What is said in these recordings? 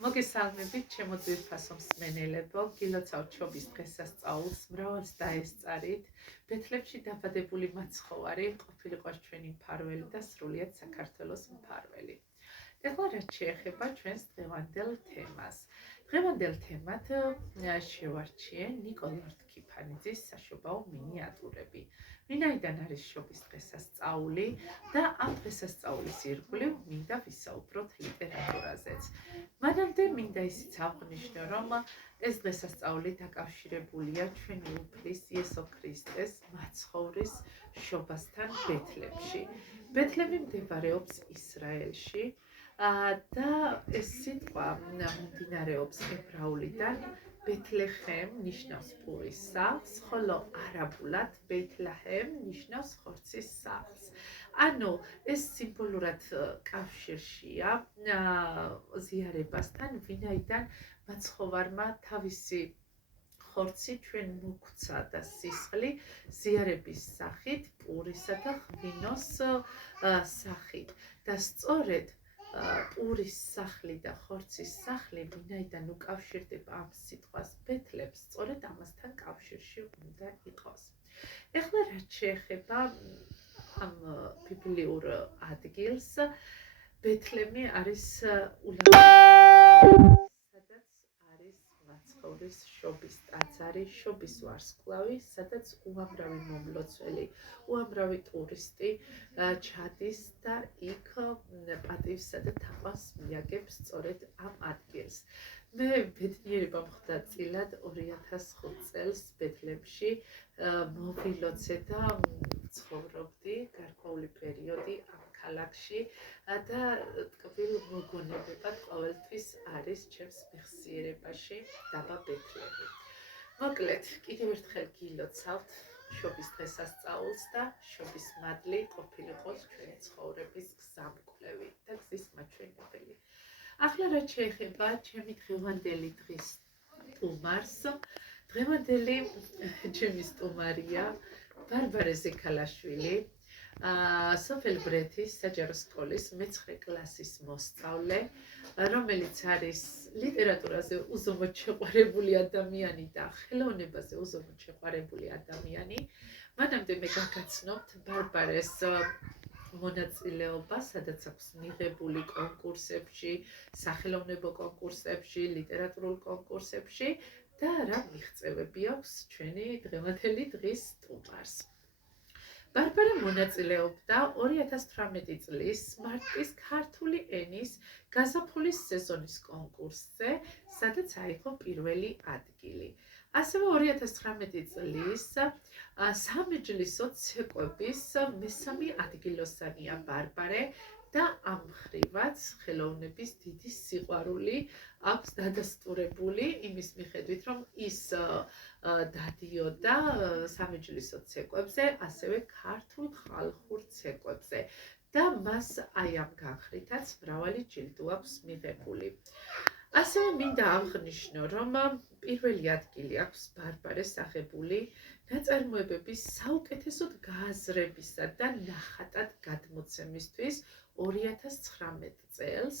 მოგესალმებით, ჩემო ძვირფასო მსმენელებო, გილოცავთ შობის დღესასწაულს, მრავალს დაესწარით, ბეთლემში დაბადებული მაცხოვარი, ყოფილიყოს ჩვენი მფარველი და სრულიად საქართველოს მფარველი. ეხლა რაც შეეხება ჩვენს დღევანდელ თემას. დღევანდელ თემად შევარჩიე ნიკოლ ლორთქიფანიძის საშობაო მინიატურები. ვინაიდან არის შობის დღესასწაული და ამ დღესასწაულის ირგვლივ მინდა ვისაუბროთ ლიტერატურაზეც. მანამდე მინდა ისიც აღვნიშნო, რომ ეს დღესასწაული დაკავშირებულია ჩვენი უფლის იესო ქრისტეს მაცხოვრის შობასთან ბეთლემში. ბეთლემი მდებარეობს ისრაელში და ეს სიტყვა მომდინარეობს ებრაულიდან ბეთლეხემ ნიშნავს პურის სახლს, ხოლო არაბულად ბეითლაჰემ ნიშნავს ხორცის სახლს. ანუ ეს სიმბოლურად კავშირშია ზიარებასთან, ვინაიდან მაცხოვარმა თავისი ხორცი ჩვენ მოგვცა და სისხლი ზიარების სახით, პურისა და ღვინოს სახით. და სწორედ პურის სახლი და ხორცის სახლი, ვინაიდან უკავშირდება ამ სიტყვას ბეთლემს, სწორედ ამასთან კავშირში უნდა იყოს. ეხლა რაც შეეხება ამ ბიბლიურ ადგილს, ბეთლემი არის სადაც არის მაცხოვრის შობის ტაძარი, შობის ვარსკვლავი, სადაც უამრავი მომლოცველი, უამრავი ტურისტი ჩადის და იქ პატივსა და თაყვანს მიაგებს სწორედ ამ ადგილს. მე ბედნიერება მხვდა წილად 2005 წელს ბეთლემში მოვილოცე და ცხოვრობდი გარკვეული პერიოდი ამ ქალაქში და ტკბილ მოგონებებად ყოველთვის არის ჩემს მეხსიერებაში დაბა ბეთლემი. მოკლედ, კიდევ ერთხელ გილოცავთ შობის დღესასწაულს და შობის მადლი ყოფილიყოს ჩვენი ცხოვრების გზამკვლევი და გზის მაჩვენებელი. ახლა რაც შეეხება ჩემი დღევანდელი დღის სტუმარს, დღევანდელი ჩემი სტუმარია ბარბარე ზექალაშვილი, სოფელ ბრეთის საჯარო სკოლის მე-9 კლასის მოსწავლე, რომელიც არის ლიტერატურაზე უზომოდ შეყვარებული ადამიანი და ხელოვნებაზე უზომოდ შეყვარებული ადამიანი. მანამდე მე გაგაცნობთ ბარბარეს მონაწილეობა, სადაც აქვს მიღებული კონკურსებში, სახელოვნებო კონკურსებში, ლიტერატურულ კონკურსებში და რა მიღწევები აქვს ჩვენი დღევანდელი დღის სტუმარს. ბარბარე მონაწილეობდა 2018 წლის მარტის ქართული ენის გაზაფხულის სეზონის კონკურსზე, სადაც აიღო პირველი ადგილი. ასევე 2019 წლის სამეჯლისო ცეკვების მესამე ადგილოსანია ბარბარე და ამ მხრივაც ხელოვნების დიდი სიყვარული აქვს დადასტურებული იმის მიხედვით, რომ ის დადიოდა სამეჯლისო ცეკვებზე, ასევე ქართულ ხალხურ ცეკვებზე და მას აი ამ განხრითაც მრავალი ჯილდო აქვს მიღებული. ასევე მინდა აღვნიშნო, რომ პირველი ადგილი აქვს ბარბარეს აღებული ნაწარმოებების საუკეთესოდ გააზრებისა და ნახატად გადმოცემისთვის 2019 წელს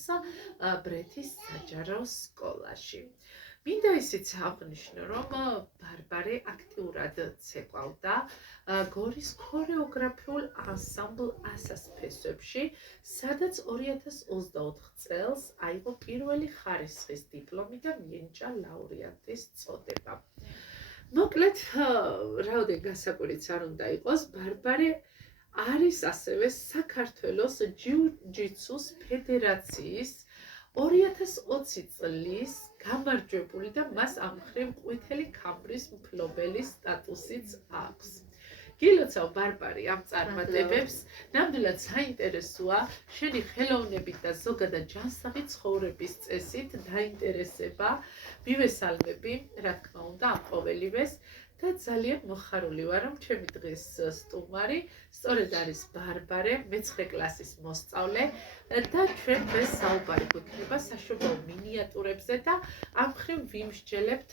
ბრეთის საჯარო სკოლაში. მინდა ისიც აღვნიშნო, რომ ბარბარე აქტიურად ცეკვავდა გორის ქორეოგრაფიულ ანსამბლ ასას ფესვებში, სადაც 2024 წელს აიღო პირველი ხარისხის დიპლომი და მიენიჭა ლაურეატის წოდება. მოკლედ, რაოდენ გასაკვირიც არ უნდა იყოს, ბარბარე არის ასევე საქართველოს ჯიუ-ჯიტსუს ფედერაციის 2020 წლის გამარჯვებული და მას ამ მხრივ ყვითელი ქამრის მფლობელის სტატუსიც აქვს. გილოცავ ბარბარე ამ წარმატებებს, ნამდვილად საინტერესოა შენი ხელოვნებით და ზოგადად ჯანსაღი ცხოვრების წესით დაინტერესება, მივესალმები, რა თქმა უნდა, ამ ყოველივეს და ძალიან მოხარული ვარ, რომ ჩემი დღის სტუმარი სწორედ არის ბარბარე, მე-9 კლასის მოსწავლე და ჩვენ დღეს საუბარი გვექნება საშობაო მინიატურებზე და ამ მხრივ ვიმსჯელებთ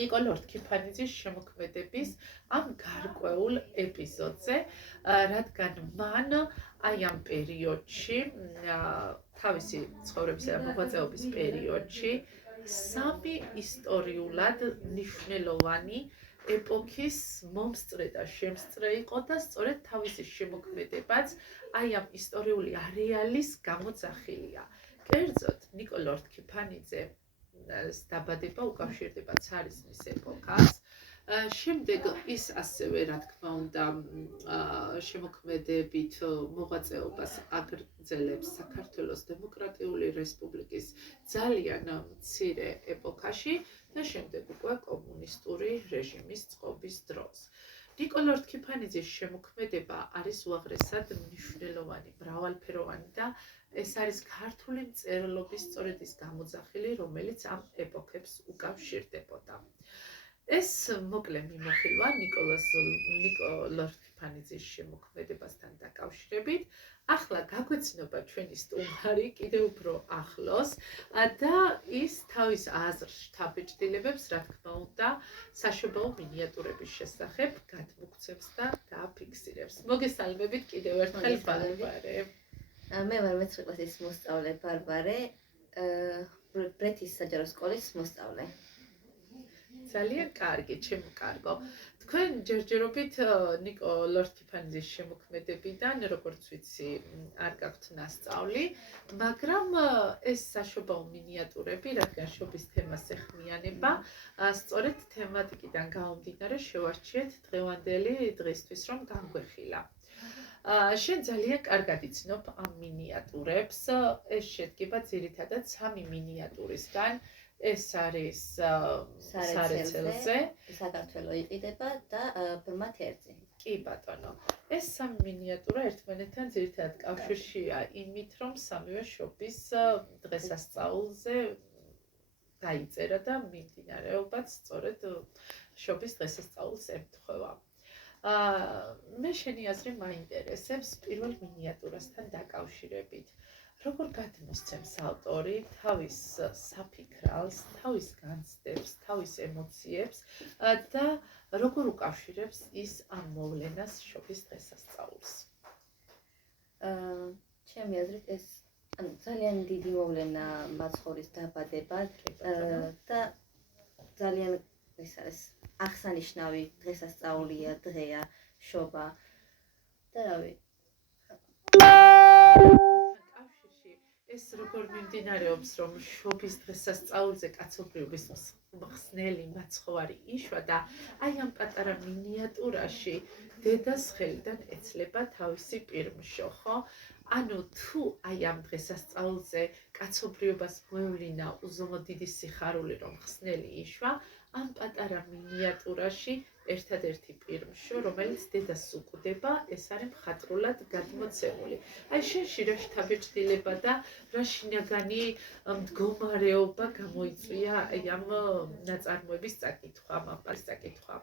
ნიკო ლორთქიფანიძის შემოქმედების ამ გარკვეულ ეპიზოდზე, რადგან მან აი ამ პერიოდში, თავისი ცხოვრებისა და მოღვაწეობის პერიოდში, სამი ისტორიულად მნიშვნელოვანი ეპოქის მომსწრე და შემსწრე იყო და სწორედ თავისი შემოქმედებაც აი ამ ისტორიული არეალის გამოძახილია. კერძოდ, ნიკო ლორთქიფანიძე დაბადება უკავშირდება ცარიზმის ეპოქას. შემდეგ ის ასევე, რა თქმა უნდა, შემოქმედებით მოღვაწეობას აგრძელებს საქართველოს დემოკრატიული რესპუბლიკის ძალიან მცირე ეპოქაში და შემდეგ უკვე კომუნისტური რეჟიმის წყობის დროს. ნიკო ლორთქიფანიძის შემოქმედება არის უაღრესად მნიშვნელოვანი, მრავალფეროვანი და ეს არის ქართული მწერლობის სწორედ ის გამოძახილი, რომელიც ამ ეპოქებს უკავშირდებოდა. ეს მოკლე მიმოხილვა ნიკო ლორთქიფანიძის შემოქმედებასთან დაკავშირებით. ახლა გაგვეცნობა ჩვენი სტუმარი კიდევ უფრო ახლოს და ის თავის აზრს შთაბეჭდილებებს, რა თქმა უნდა, საშობაო მინიატურების შესახებ გადმოგვცემს და დააფიქსირებს. მოგესალმებით კიდევ ერთხელ ბარბარე. მე ვარ მე-9 კლასის მოსწავლე ბარბარე, ბრეთის საჯარო სკოლის მოსწავლე. ძალიან კარგი, ჩემო კარგო. თქვენ ჯერჯერობით ნიკო ლორთქიფანიძის შემოქმედებიდან, როგორც ვიცი, არ გაქვთ ნასწავლი, მაგრამ ეს საშობაო მინიატურები, რადგან შობის თემას ეხმიანება, სწორედ თემატიკიდან გამომდინარე შევარჩიეთ დღევანდელი დღისთვის, რომ განგვეხილა. შენ ძალიან კარგად იცნობ ამ მინიატურებს. ეს შედგება ძირითადად სამი მინიატურისგან. ეს არის სარეცელზე, საქართველო იყიდება და ბრმა თერზე. კი ბატონო. ეს სამი მინიატურა ერთმანეთთან ძირითადად კავშირშია იმით, რომ სამივე შობის დღესასწაულზე დაიწერა და მიმდინარეობაც სწორედ შობის დღესასწაულს ემთხვევა. მე შენი აზრი მაინტერესებს პირველ მინიატურასთან დაკავშირებით. როგორ გადმოსცემს ავტორი თავის საფიქრალს, თავის განცდებს, თავის ემოციებს და როგორ უკავშირებს ის ამ მოვლენას შობის დღესასწაულს? ჩემი აზრით ეს ძალიან დიდი მოვლენა მაცხოვრის დაბადება და ძალიან ეს არის აღსანიშნავი დღესასწაულია, დღეა, შობა და რავი. ეს როგორ მიმდინარეობს, რომ შობის დღესასწაულზე კაცობრიობის მხსნელი მაცხოვარი იშვა და აი ამ პატარა მინიატურაში დედას ხელიდან ეცლება თავისი პირმშო, ხო? ანუ თუ აი ამ დღესასწაულზე კაცობრიობას მოევლინა უზომოდ დიდი სიხარული, რომ მხსნელი იშვა, ამ პატარა მინიატურაში ერთადერთი პირმშო, რომელიც დედას უკვდება, ეს არის მხატვრულად გადმოცემული. აი შენში რა შთაბეჭდილება და რა შინაგანი მდგომარეობა გამოიწვია აი ამ ნაწარმოების წაკითხვა, ამ პარის წაკითხვა?